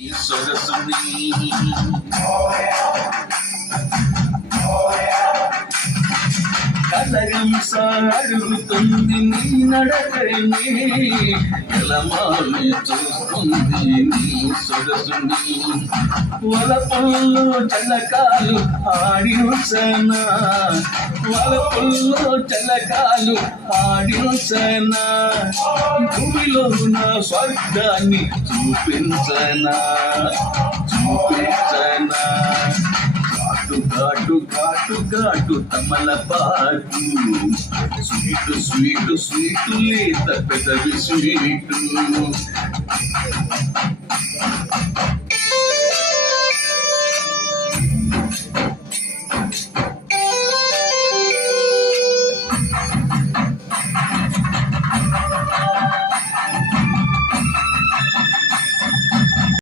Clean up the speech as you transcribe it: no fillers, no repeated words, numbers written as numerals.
సొగసుని కలగంస అడుగుతుంది నీ నడకని ఎలమాలి చూస్తుంది నీ సొగసుని వలపుల్లో చల్లకాలు ఆడించనా వలపుల్లో చల్లకాలు ఆడించనా భూమిలో నా స్వర్గాన్ని చూపించనా చూపించనా ఘాటు ఘాటు ఘాటు తమలపాకు స్వీటు స్వీటు స్వీటు లేత పెదవి స్వీటు